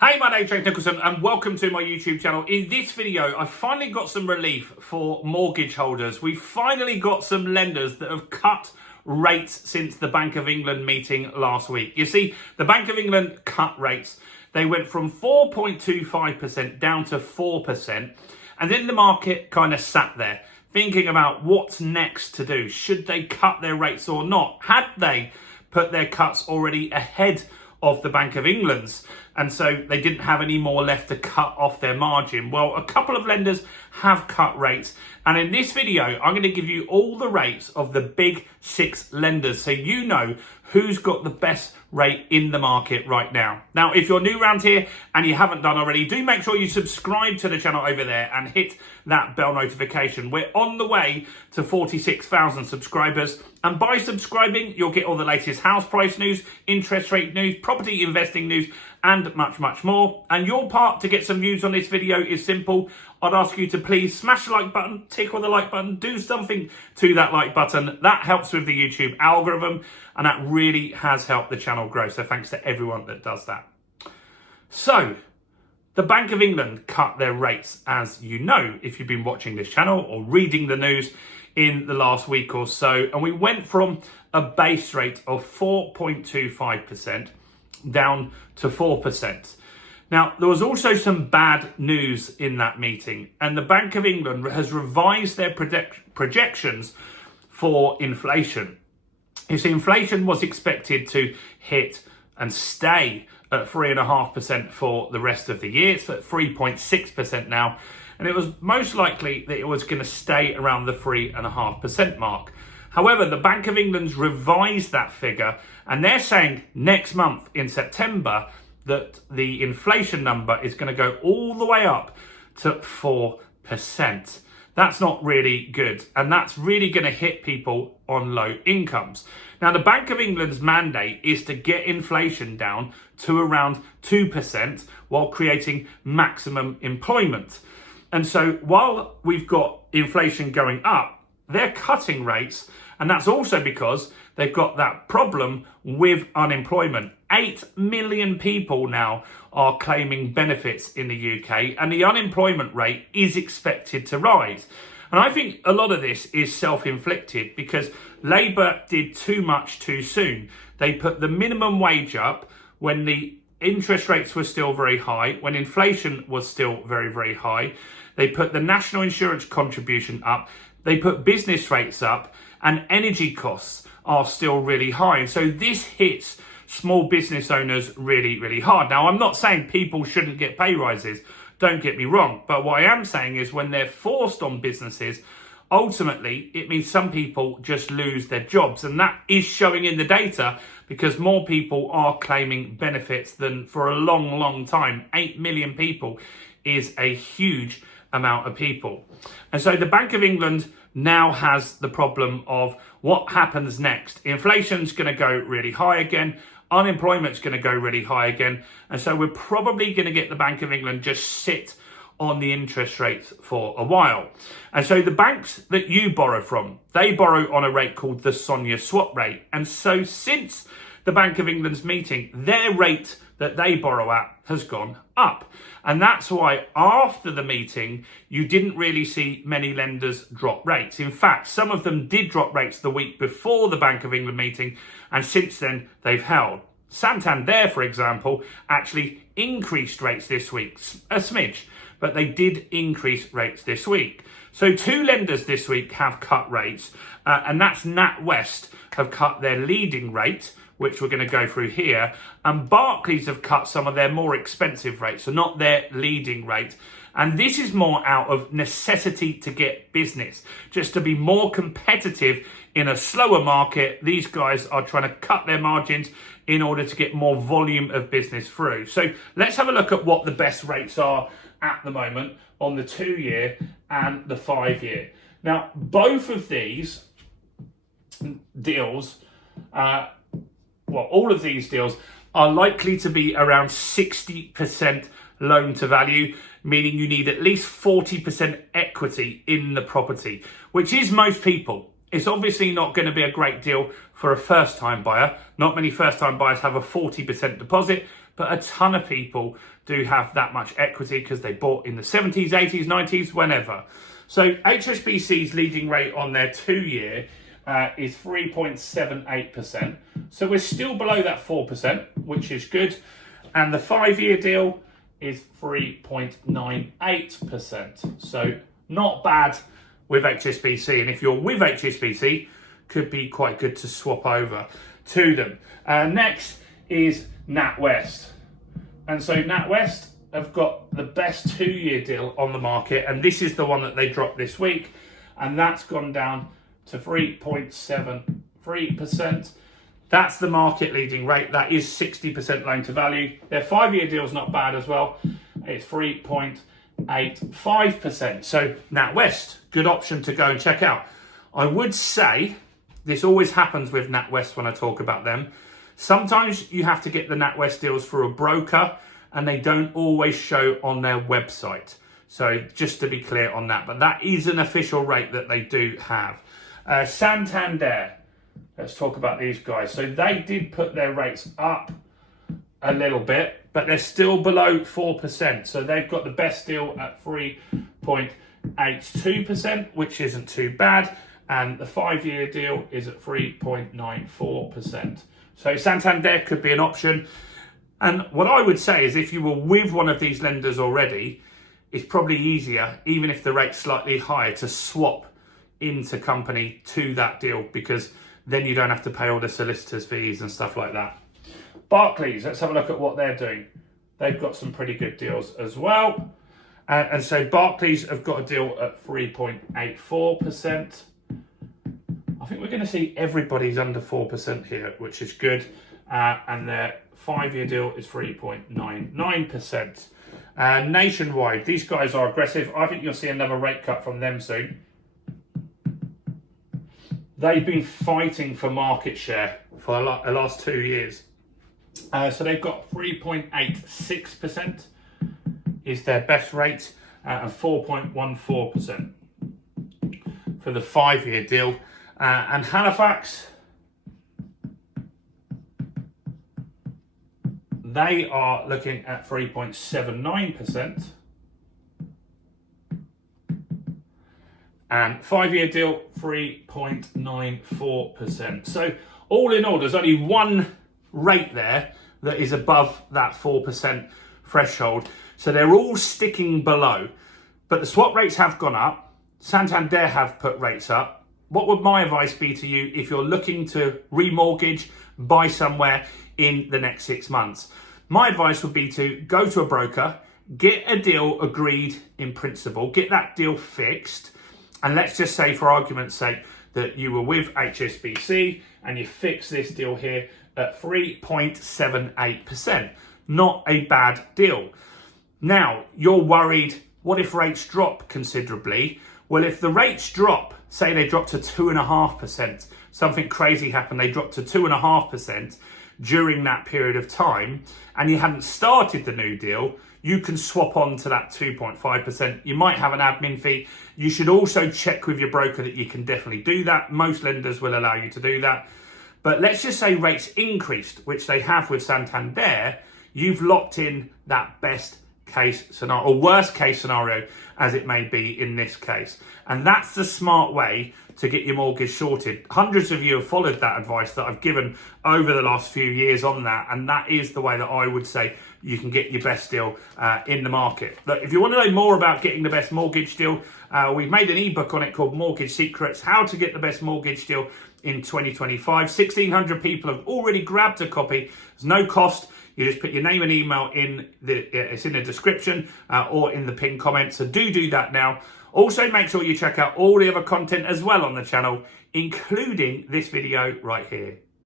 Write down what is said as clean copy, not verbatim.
Hey, my name's James Nicholson and welcome to my YouTube channel. In this video, I finally got some relief for mortgage holders. We finally got some lenders that have cut rates since the Bank of England meeting last week. You see, the Bank of England cut rates. They went from 4.25% down to 4%. And then the market kind of sat there thinking about what's next to do. Should they cut their rates or not? Had they put their cuts already ahead of the Bank of England's, and so they didn't have any more left to cut off their margin? Well, a couple of lenders have cut rates, and in this video I'm going to give you all the rates of the big 6 lenders so you know who's got the best rate in the market right now. Now, if you're new around here and you haven't done already, do make sure you subscribe to the channel over there and hit that bell notification. We're on the way to 46,000 subscribers, and by subscribing you'll get all the latest house price news, interest rate news, property investing news, and much more. And your part to get some views on this video is simple. I'd ask you to please smash the like button, tick on the like button, do something to that like button. That helps with the YouTube algorithm, and that really has helped the channel grow. So thanks to everyone that does that. So, the Bank of England cut their rates, as you know, if you've been watching this channel or reading the news in the last week or so. And we went from a base rate of 4.25% down to 4%. Now, there was also some bad news in that meeting, and the Bank of England has revised their projections for inflation. You see, inflation was expected to hit and stay at 3.5% for the rest of the year. It's at 3.6% now, and it was most likely that it was going to stay around the 3.5% mark. However, the Bank of England's revised that figure, and they're saying next month in September that the inflation number is going to go all the way up to 4%. That's not really good, and that's really going to hit people on low incomes. Now, the Bank of England's mandate is to get inflation down to around 2% while creating maximum employment. And so while we've got inflation going up, they're cutting rates, and that's also because they've got that problem with unemployment. 8 million people now are claiming benefits in the UK, and the unemployment rate is expected to rise. And I think a lot of this is self-inflicted because Labour did too much too soon. They put the minimum wage up when the interest rates were still very high, when inflation was still very high. They put the national insurance contribution up. They put business rates up, and energy costs are still really high. And so this hits small business owners really hard. Now, I'm not saying people shouldn't get pay rises, don't get me wrong. But what I am saying is when they're forced on businesses, ultimately, it means some people just lose their jobs. And that is showing in the data because more people are claiming benefits than for a long time. 8 million people is a huge amount of people. And so the Bank of England now has the problem of what happens next. Inflation's going to go really high again. Unemployment's going to go really high again. And so we're probably going to get the Bank of England just sit on the interest rates for a while. And so the banks that you borrow from, they borrow on a rate called the SONIA swap rate. And so since the Bank of England's meeting, their rate that they borrow at has gone up. And that's why after the meeting, you didn't really see many lenders drop rates. In fact, some of them did drop rates the week before the Bank of England meeting, and since then they've held. Santander, for example, actually increased rates this week, a smidge, but they did increase rates this week. So 2 lenders this week have cut rates, and that's NatWest have cut their leading rate, which we're going to go through here, and Barclays have cut some of their more expensive rates, so not their leading rate. And this is more out of necessity to get business, just to be more competitive in a slower market. These guys are trying to cut their margins in order to get more volume of business through. So let's have a look at what the best rates are at the moment on the 2-year and the 5-year. Now, both of these deals, all of these deals are likely to be around 60% loan to value, meaning you need at least 40% equity in the property, which is most people. It's obviously not going to be a great deal for a first-time buyer. Not many first-time buyers have a 40% deposit, but a ton of people do have that much equity because they bought in the 70s, 80s, 90s, whenever. So HSBC's leading rate on their 2-year is 3.78%. So we're still below that 4%, which is good. And the 5-year deal is 3.98%. So not bad with HSBC. And if you're with HSBC, could be quite good to swap over to them. Next is NatWest. And so NatWest have got the best 2-year deal on the market. And this is the one that they dropped this week. And that's gone down to 3.73%. That's the market leading rate. That is 60% loan to value. Their 5-year deal is not bad as well. It's 3.85%. So NatWest, good option to go and check out. I would say this always happens with NatWest when I talk about them. Sometimes you have to get the NatWest deals through a broker and they don't always show on their website. So just to be clear on that, but that is an official rate that they do have. Santander, let's talk about these guys. So they did put their rates up a little bit, but they're still below 4%. So they've got the best deal at 3.82%, which isn't too bad. And the 5-year deal is at 3.94%. So Santander could be an option. And what I would say is if you were with one of these lenders already, it's probably easier, even if the rate's slightly higher, to swap into company to that deal, because then you don't have to pay all the solicitor's fees and stuff like that. Barclays, let's have a look at what they're doing. They've got some pretty good deals as well. And so Barclays have got a deal at 3.84%. I think we're going to see everybody's under 4% here, which is good. And their 5-year deal is 3.99%. Nationwide, these guys are aggressive. I think you'll see another rate cut from them soon. They've been fighting for market share for the last 2 years. So they've got 3.86% is their best rate, and 4.14% for the 5-year deal. And Halifax, they are looking at 3.79%. And 5-year deal, 3.94%. So all in all, there's only one rate there that is above that 4% threshold. So they're all sticking below. But the swap rates have gone up. Santander have put rates up. What would my advice be to you if you're looking to remortgage, buy somewhere in the next 6 months? My advice would be to go to a broker, get a deal agreed in principle, get that deal fixed. And let's just say, for argument's sake, that you were with HSBC and you fix this deal here at 3.78%. Not a bad deal. Now, you're worried, what if rates drop considerably? Well, if the rates drop, say they drop to 2.5%, something crazy happened, they dropped to 2.5% during that period of time, and you hadn't started the new deal, you can swap on to that 2.5%. You might have an admin fee. You should also check with your broker that you can definitely do that. Most lenders will allow you to do that. But let's just say rates increased, which they have with Santander. You've locked in that best case scenario, or worst case scenario, as it may be in this case. And that's the smart way to get your mortgage sorted. Hundreds of you have followed that advice that I've given over the last few years on that, and that is the way that I would say you can get your best deal in the market. But if you want to know more about getting the best mortgage deal, we've made an ebook on it called Mortgage Secrets, How to Get the Best Mortgage Deal in 2025. 1,600 people have already grabbed a copy. There's no cost. You just put your name and email in it's in the description or in the pinned comment. So do that now. Also, make sure you check out all the other content as well on the channel, including this video right here.